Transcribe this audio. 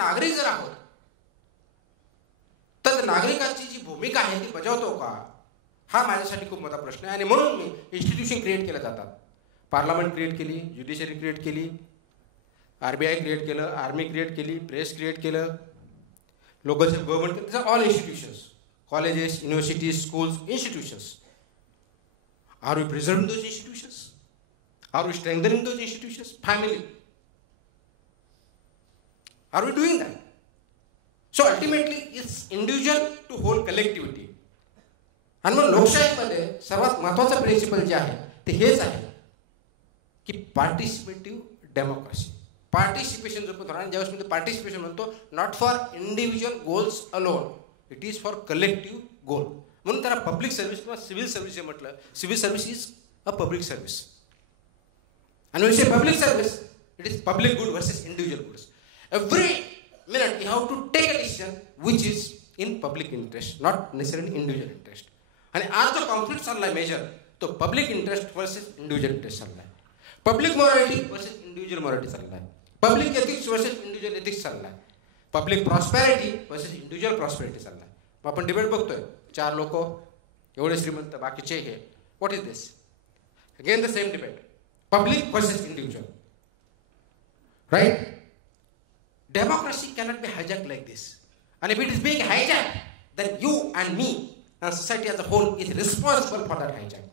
नागरिक जर आहोत तर नागरिकांची जी भूमिका आहे ती बजावतो का, हा माझ्यासाठी खूप मोठा प्रश्न आहे. आणि म्हणून मी इन्स्टिट्यूशन क्रिएट केल्या जातात. पार्लमेंट क्रिएट केली, ज्युडिशरी क्रिएट केली, RBI क्रिएट केलं, आर्मी क्रिएट केली, प्रेस क्रिएट केलं, local self government, this are all institutions, colleges, universities, schools, institutions. Are we preserving those institutions? Are we strengthening those institutions? Family, are we doing that? So ultimately it's individual to whole collectivity. आणि मग लोकशाहीमध्ये सर्वात महत्त्वाचं principal जे आहे ते हेच आहे की पार्टिसिपेटिव्ह डेमोक्रेसी. पार्टिसिपेशन जो पण आणि ज्यावेळेस म्हणजे पार्टिसिपेशन म्हणतो, not for individual goals alone, it is for collective goal. म्हणून त्याला पब्लिक सर्व्हिस किंवा सिव्हिल सर्व्हिस जे म्हटलं, civil service is a public service. आणि when you say public service, it is public good versus individual goods. Every minute you have to take a decision which is in public interest, not necessarily individual interest. आणि आज जो conflict चाललाय major, तो public interest versus individual interest चाललाय. Public morality versus individual morality चाललाय. Public ethics versus individual ethics चाललाय. Public prosperity versus individual prosperity चाललाय. आपण डिबेट बघतोय, 4 लोक एवढे श्रीमंत, बाकीचे हे. What is this? Again the same debate, public versus individual, right? Democracy cannot be hijacked like this. And if it is being hijacked, then you and me and society as a whole is responsible for that hijack.